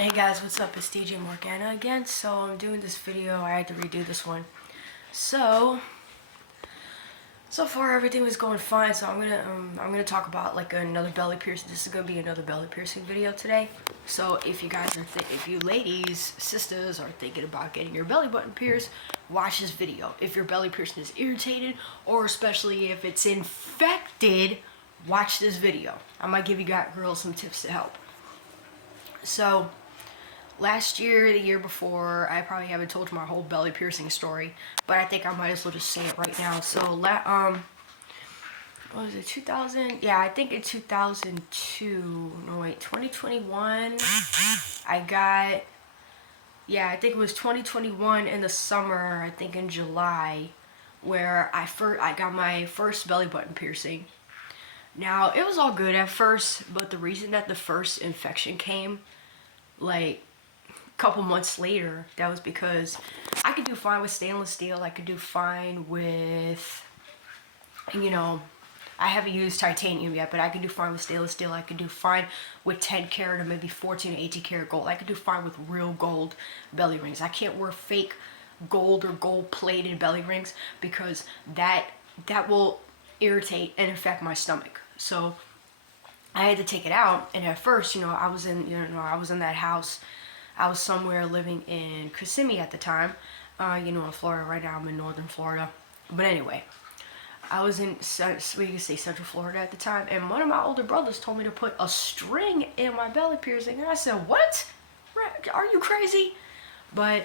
Hey guys, what's up? It's DJ Morgana again. So I'm doing this video. I had to redo this one. So far everything was going fine. So I'm gonna talk about like another belly piercing. This is gonna be another belly piercing video today. So if you guys are if you ladies, sisters are thinking about getting your belly button pierced, watch this video. If your belly piercing is irritated, or especially if it's infected, watch this video. I might give you girls some tips to help. So last year, the year before, I probably haven't told you my whole belly piercing story, but I think I might as well just say it right now. So, what was it, 2000? Yeah, I think in 2002, no wait, 2021, I think it was 2021 in the summer, I think in July, where I got my first belly button piercing. Now, it was all good at first, but the reason that the first infection came, like, couple months later, that was because I could do fine with stainless steel. I could do fine with, I haven't used titanium yet, but I could do fine with stainless steel. I could do fine with 10 karat or maybe 14 or 18 karat gold. I could do fine with real gold belly rings. I can't wear fake gold or gold plated belly rings because that will irritate and infect my stomach. So I had to take it out, and at first, I was in that house. I was somewhere living in Kissimmee at the time, in Florida. Right now I'm in northern Florida. But anyway, I was in, we can say Central Florida at the time, and one of my older brothers told me to put a string in my belly piercing, and I said, what? Are you crazy? But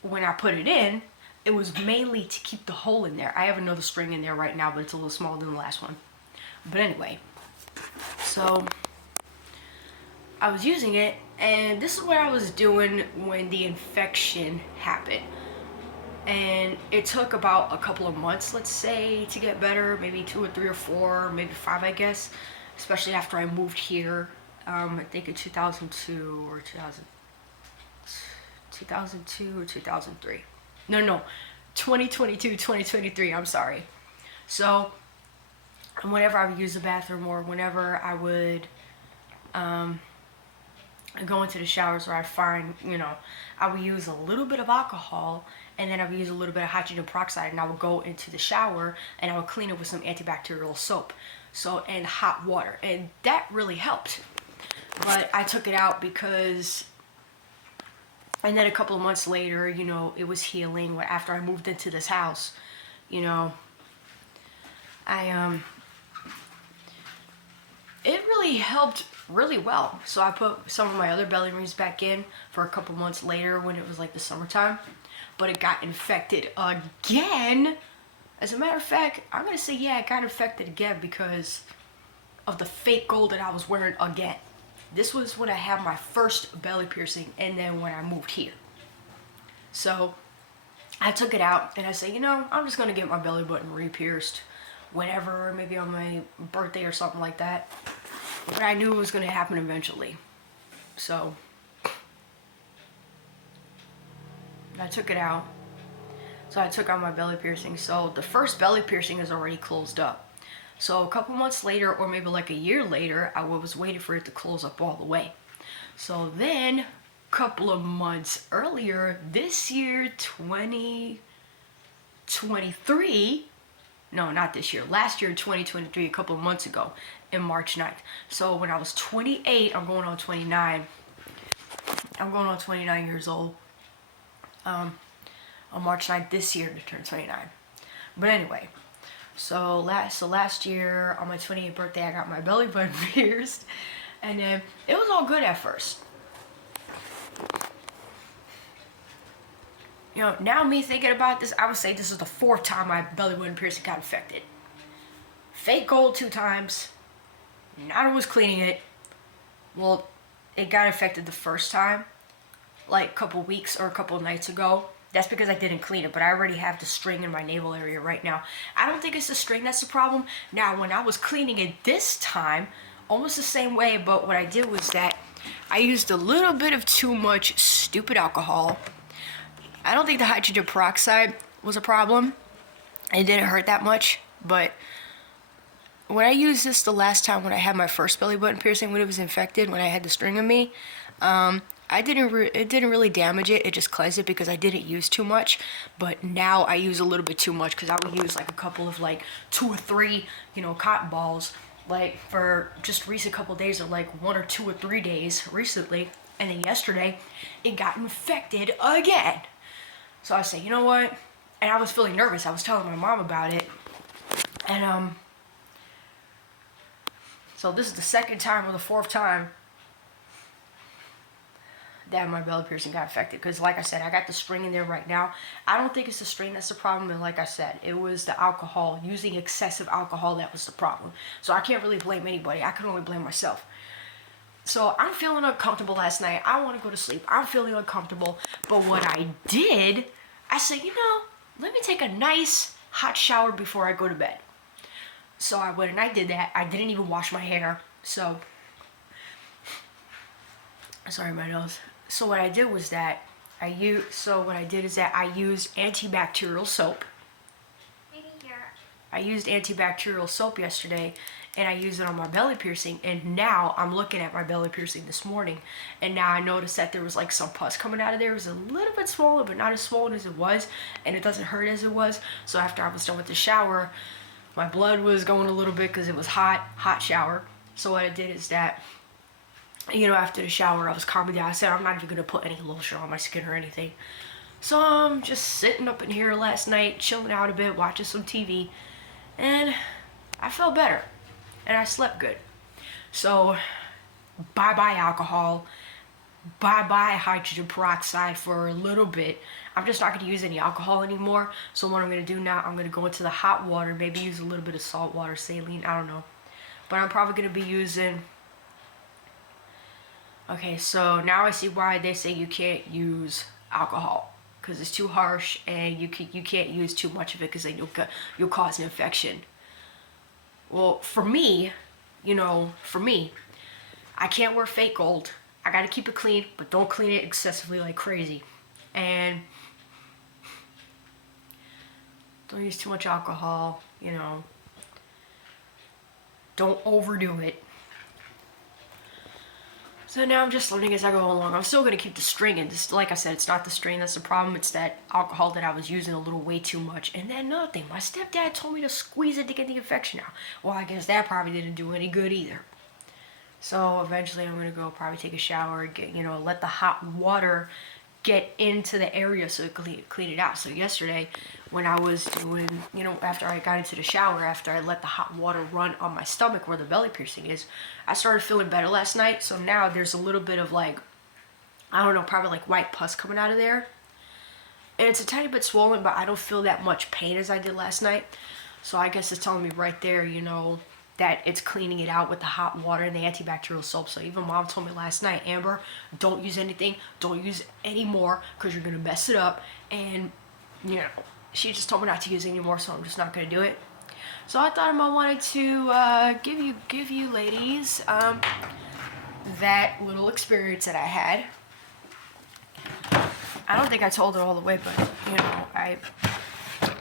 when I put it in, it was mainly to keep the hole in there. I have another string in there right now, but it's a little smaller than the last one. But anyway, so I was using it, and this is what I was doing when the infection happened. And it took about a couple of months, let's say, to get better. Maybe 2 or 3 or 4, maybe 5, I guess. Especially after I moved here, I think in 2002 or 2003. No, 2022, 2023, I'm sorry. So, whenever I would use the bathroom or whenever I would, go into the showers where I find, I would use a little bit of alcohol, and then I would use a little bit of hydrogen peroxide, and I would go into the shower and I would clean it with some antibacterial soap, and hot water, and that really helped. But I took it out because, and then a couple of months later, it was healing after I moved into this house. It really helped really well. So I put some of my other belly rings back in for a couple months later when it was like the summertime, but it got infected again. As a matter of fact, I'm gonna say, yeah, it got infected again because of the fake gold that I was wearing again. This was when I had my first belly piercing, and then when I moved here. So I took it out and I said, I'm just gonna get my belly button re-pierced whenever, maybe on my birthday or something like that. But I knew it was going to happen eventually. So I took it out. So I took out my belly piercing. So the first belly piercing is already closed up. So a couple months later, or maybe like a year later, I was waiting for it to close up all the way. So then a couple of months earlier, this year, 2023, no, not this year, last year, 2023, a couple of months ago, in March 9th. So when I was 28, I'm going on 29. I'm going on 29 years old. On March 9th this year to turn 29. But anyway, so last year on my 28th birthday, I got my belly button pierced, and then it was all good at first. Now me thinking about this, I would say this is the 4th time my belly button piercing got infected. Fake gold 2 times. Now I was cleaning it. Well, it got infected the first time, like a couple weeks or a couple nights ago. That's because I didn't clean it, but I already have the string in my navel area right now. I don't think it's the string that's the problem. Now, when I was cleaning it this time, almost the same way, but what I did was that I used a little bit of too much stupid alcohol. I don't think the hydrogen peroxide was a problem. It didn't hurt that much, but when I used this the last time when I had my first belly button piercing, when it was infected, when I had the string on me, it didn't really damage it. It just cleansed it because I didn't use too much. But now I use a little bit too much because I would use like a couple of like 2 or 3, cotton balls like for just recent couple days, or like 1 or 2 or 3 days recently. And then yesterday, it got infected again. So I said, you know what? And I was feeling nervous. I was telling my mom about it. And so this is the second time or the fourth time that my belly piercing got affected. Because like I said, I got the string in there right now. I don't think it's the string that's the problem. And like I said, it was the alcohol, using excessive alcohol, that was the problem. So I can't really blame anybody. I can only blame myself. So I'm feeling uncomfortable last night. I want to go to sleep. I'm feeling uncomfortable. But what I did, I said, let me take a nice hot shower before I go to bed. So I went and I did that. I didn't even wash my hair. So, sorry, my nose. So what I did was that I used antibacterial soap. I used antibacterial soap yesterday, and I used it on my belly piercing, and now I'm looking at my belly piercing this morning, and now I noticed that there was like some pus coming out of there. It was a little bit swollen, but not as swollen as it was, and it doesn't hurt as it was. So after I was done with the shower, my blood was going a little bit because it was hot shower. So what I did is that, after the shower, I was calming down. I said, I'm not even going to put any lotion on my skin or anything. So I'm just sitting up in here last night, chilling out a bit, watching some TV, and I felt better, and I slept good. So bye-bye alcohol, bye-bye hydrogen peroxide for a little bit. I'm just not going to use any alcohol anymore. So what I'm going to do now, I'm going to go into the hot water, maybe use a little bit of salt water, saline, I don't know. But I'm probably going to be using... Okay, so now I see why they say you can't use alcohol, because it's too harsh, and you can't use too much of it because then you'll cause an infection. Well, for me, I can't wear fake gold. I gotta keep it clean, but don't clean it excessively like crazy. And don't use too much alcohol, Don't overdo it. So now I'm just learning as I go along. I'm still going to keep the string in. Just like I said, it's not the string that's the problem. It's that alcohol that I was using a little way too much. And then another thing, my stepdad told me to squeeze it to get the infection out. Well, I guess that probably didn't do any good either. So eventually I'm going to go probably take a shower, let the hot water get into the area so it clean it out. So yesterday when I was doing, after I got into the shower, after I let the hot water run on my stomach where the belly piercing is, I started feeling better last night. So now there's a little bit of like, I don't know, probably like white pus coming out of there. And it's a tiny bit swollen, but I don't feel that much pain as I did last night. So I guess it's telling me right there, that it's cleaning it out with the hot water and the antibacterial soap. So even mom told me last night, Amber, don't use anything, don't use any more, because you're gonna mess it up. And she just told me not to use any more, so I'm just not gonna do it. So I thought I wanted to give you ladies that little experience that I had. I don't think I told it all the way, but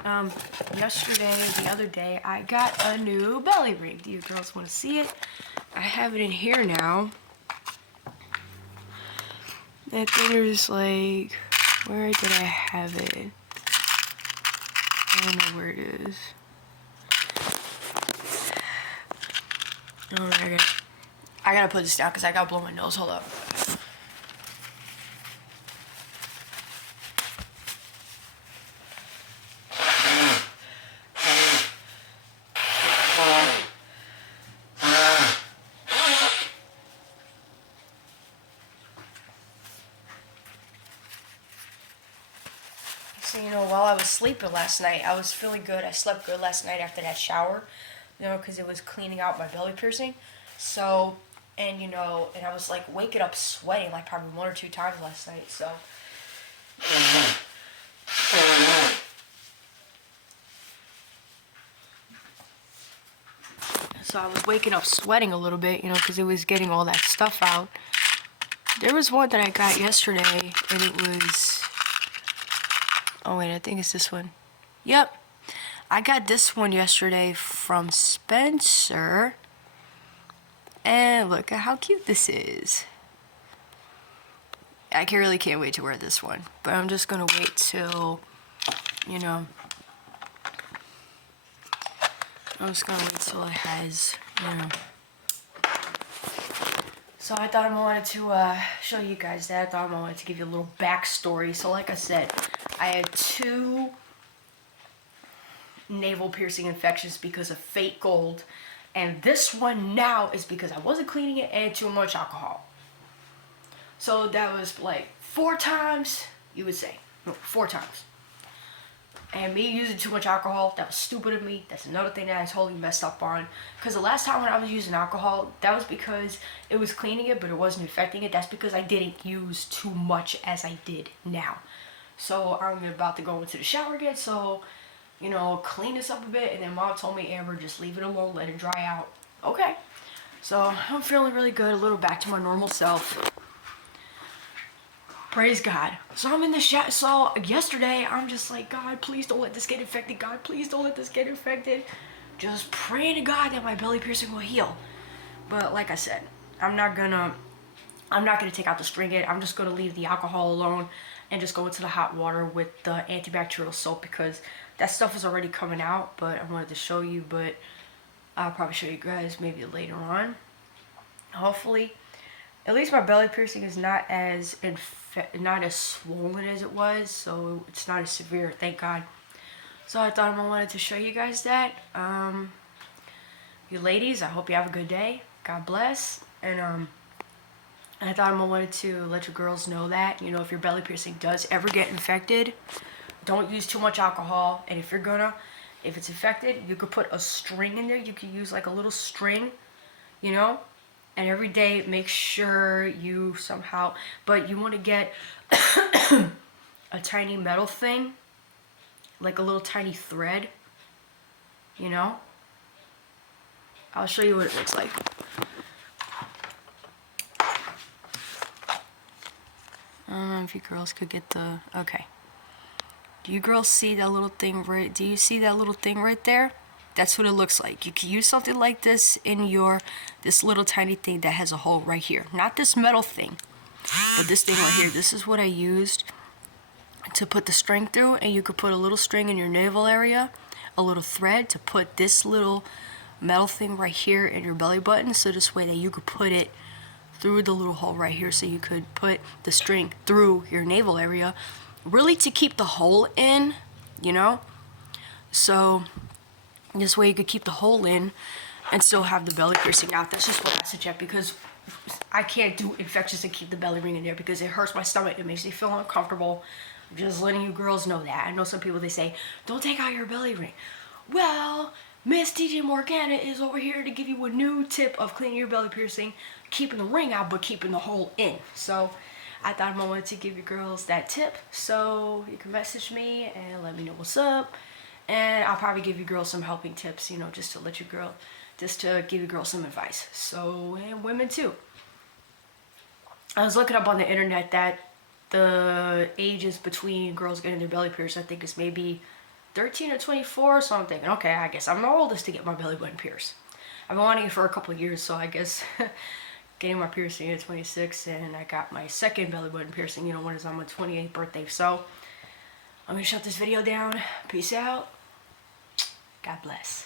the other day, I got a new belly ring. Do you girls want to see it? I have it in here now. That thing is like, where did I have it? I don't know where it is. Oh, I gotta put this down because I gotta blow my nose. Hold up. So, while I was sleeping last night, I was feeling good. I slept good last night after that shower, because it was cleaning out my belly piercing. So, and I was like waking up sweating like probably 1 or 2 times last night. So, I was waking up sweating a little bit, because it was getting all that stuff out. There was one that I got yesterday, and it was... Oh wait, I think it's this one. Yep. I got this one yesterday from Spencer. And look at how cute this is. I really can't wait to wear this one. But I'm just gonna wait till, you know, I'm just gonna wait till it has, you know. So I thought I wanted to show you guys that. I thought I wanted to give you a little backstory. So like I said, I had 2 navel piercing infections because of fake gold. And this one now is because I wasn't cleaning it and too much alcohol. So that was like 4 times, you would say. No, 4 times. And me using too much alcohol, that was stupid of me. That's another thing that I totally messed up on. Because the last time when I was using alcohol, that was because it was cleaning it, but it wasn't infecting it. That's because I didn't use too much as I did now. So I'm about to go into the shower again, so, you know, clean this up a bit. And then Mom told me, Amber, just leave it alone, let it dry out. Okay. So I'm feeling really good, a little back to my normal self. Praise God. So I'm in the shower. So yesterday, I'm just like, God, please don't let this get infected. God, please don't let this get infected. Just praying to God that my belly piercing will heal. But like I said, I'm not gonna take out the string yet. I'm just gonna leave the alcohol alone and just go into the hot water with the antibacterial soap because that stuff is already coming out. But I wanted to show you, but I'll probably show you guys maybe later on. Hopefully. At least my belly piercing is not as swollen as it was, so it's not as severe, thank God. So I thought I wanted to show you guys that. You ladies, I hope you have a good day. God bless. And I thought I wanted to let you girls know that, you know, if your belly piercing does ever get infected, don't use too much alcohol. And if it's infected, you could put a string in there. You could use like a little string, you know. And every day, make sure you somehow, but you want to get a tiny metal thing, like a little tiny thread, you know? I'll show you what it looks like. I don't know if you girls could get the, okay. Do you girls see that little thing right, do you see that little thing right there? That's what it looks like. You can use something like this in this little tiny thing that has a hole right here. Not this metal thing, but this thing right here. This is what I used to put the string through, and you could put a little string in your navel area, a little thread to put this little metal thing right here in your belly button, so this way that you could put it through the little hole right here, so you could put the string through your navel area, really to keep the hole in, you know? So this way you could keep the hole in and still have the belly piercing out. That's just what I suggest, because I can't do infections and keep the belly ring in there because it hurts my stomach. It makes me feel uncomfortable. I'm just letting you girls know that. I know some people, they say, don't take out your belly ring. Well, Miss TJ Morgana is over here to give you a new tip of cleaning your belly piercing, keeping the ring out, but keeping the hole in. So I thought I wanted to give you girls that tip. So you can message me and let me know what's up. And I'll probably give you girls some helping tips, you know, just to give you girls some advice. So, and women too. I was looking up on the internet that the ages between girls getting their belly pierced, I think is maybe 13 or 24 or something. Okay, I guess I'm the oldest to get my belly button pierced. I've been wanting it for a couple of years, so I guess getting my piercing at 26, and I got my second belly button piercing, you know, when it's on my 28th birthday. So I'm gonna shut this video down. Peace out. God bless.